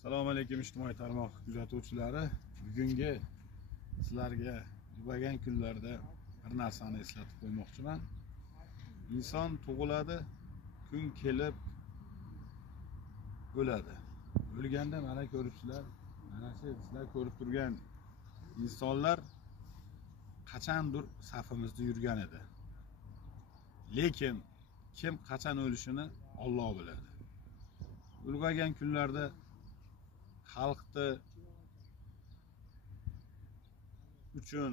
Assalomu alaykum ijtimoiy tarmoq kuzatuvchilari. Bugungi sizlarga yubagan kunlarda bir narsani eslatib qo'ymoqchiman. Inson tug'iladi, kun kelib o'ladi. O'lganda mana ko'ribsizlar, mana shu sizlar ko'rib turgan insonlar qachondir safimizda yurgan edi. Lekin kim qachon o'lishini Alloh biladi. Ulg'aygan kunlarda xalqni uchun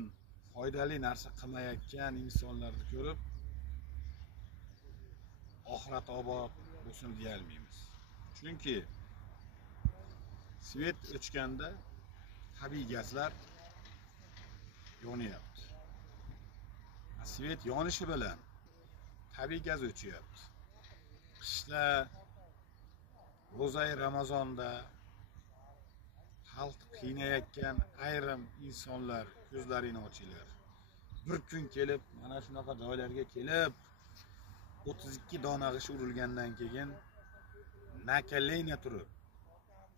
foydali narsa qilmayotgan insonlarni ko'rib oxirat obod bo'lsin deya olmaymiz. Chunki svet o'chganda tabiiy gazlar yonyapti. Svet yonishi bilan tabiiy gaz o'chyapti. Qishda ro'zai Ramazonda xalq qiynayotgan ayrim insonlar ko'zlarini ochinglar. Bir kun kelib mana shunaqa joylarga kelib 32 dona g'ish urilgandan keyin nakallayna turib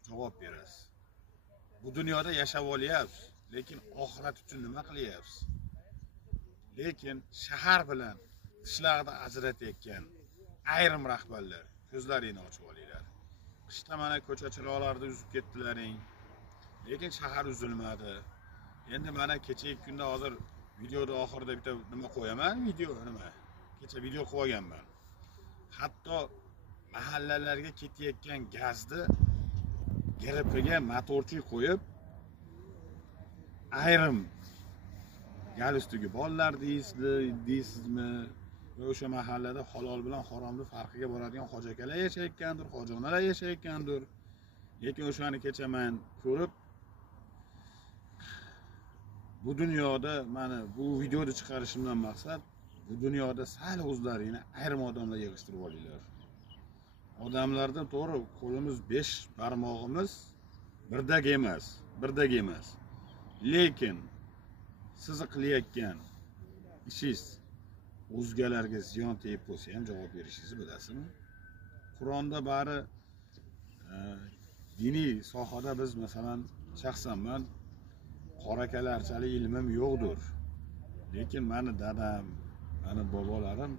javob berasiz. Bu dunyoda yashab olyapsiz, lekin oxirat uchun nima qilyapsiz? Lekin shahar bilan qishloqni ajratayotgan ayrim rahbarlar ko'zlarini ochib olinglar. Qishda mana ko'cha chiroqlarida uzib ketdilaring. Lekin shahar uzilmadi. Endi mana kechagi kunda hozir videoda oxirida bitta nima qo'yaman, kecha video qo'yganman. Hatto mahallalarga ketayotgan gazni giripiga motorchi qo'yib, ayrim gal ustiga bolalar deysizmi? O'sha mahallada halol bilan haromni farqiga boradigan hojakalar yashayotgandir, hojonalar yashayotgandir. Lekin o'shani kecha men ko'rib, bu dunyoda mana bu videoni chiqarishimdan maqsad bu dunyoda sal o'zlaringni ayrim odamlar yig'ishtirib olinglar. Odamlardan to'g'ri qo'limiz 5 barmog'imiz birdek emas. Lekin siz qilayotgan ishingiz o'zgalarga ziyon tegib bo'lsa ham javob berishingizni bilasizmi? Qur'onda bari diniy sohada biz masalan shaxsan men qorakalarchalik ilmim yo'qdir. Lekin meni dadam, meni bobolarim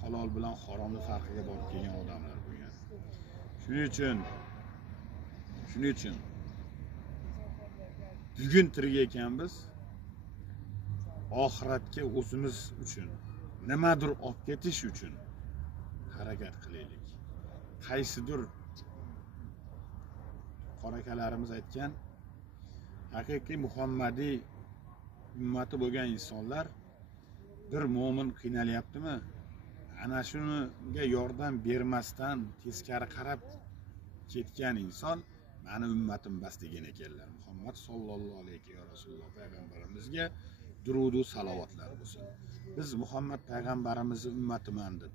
halol bilan haromni farqiga borib kelgan odamlar bo'lgan. Shuning uchun bugun tirik ekanmiz, oxiratga o'zimiz uchun nimadir olib ketish uchun harakat qilaylik. Qaysidir qorakalarimiz aytgan haqiqiy Muhammadiy ummati bo'lgan insonlar bir mo'min qiynalyaptimi? Ana shunga yordam bermasdan teskari qarab ketgan inson meni ummatim bas degan ekanlar. Muhammad sallallohu alayhi va rasululloh payg'ambarimizga durud va salovatlar bo'lsin. Biz Muhammad payg'ambarimizni ummatiman deb,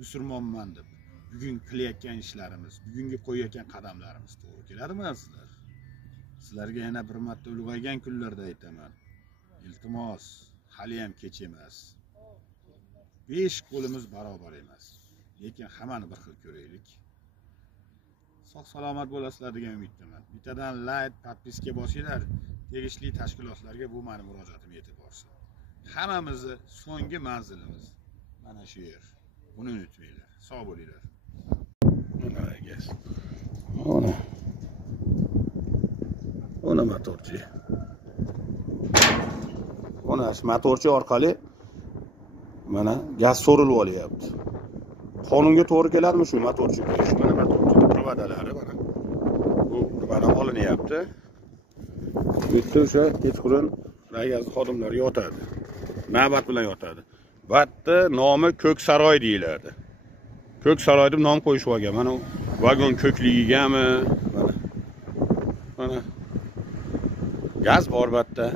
musulmonman deb bugun qilayotgan ishlarimiz, bugungi qo'yayotgan qadamlarimiz to'g'ri keladimi sizlar? Sizlarga yana bir marta ulg'aygan kunlarda aytaman. Iltimos, hali ham kech emas. 5 qo'limiz barobar emas. Lekin hammani bir xil ko'raylik. Sog' salomat bo'lasizlar degan umiddaman. Bittadan like, podpiska bosinglar. Tegishli tashkilotlarga bu meni murojaatim yetib borsin. Hammamizni so'nggi manzilimiz mana shu yer. Buni unutmanglar. Sog' bo'linglar. Ona motorchi. Ona motorchi orqali mana gaz so'rilib olyapti. Qonunga to'g'ri keladimi shu motorchi qo'yish? Mana motorchi provadalari mana. Bu mana olinyapti. Bu yerda o'sha kechqurun rayaz xodimlar yotadi. Navbat bilan yotadi. Batda nomi Ko'ksaroy deyiladi. Ko'ksaroy deb nom qo'yishib olgan. Mana vagon ko'kligigami? Mana gaz bor batda.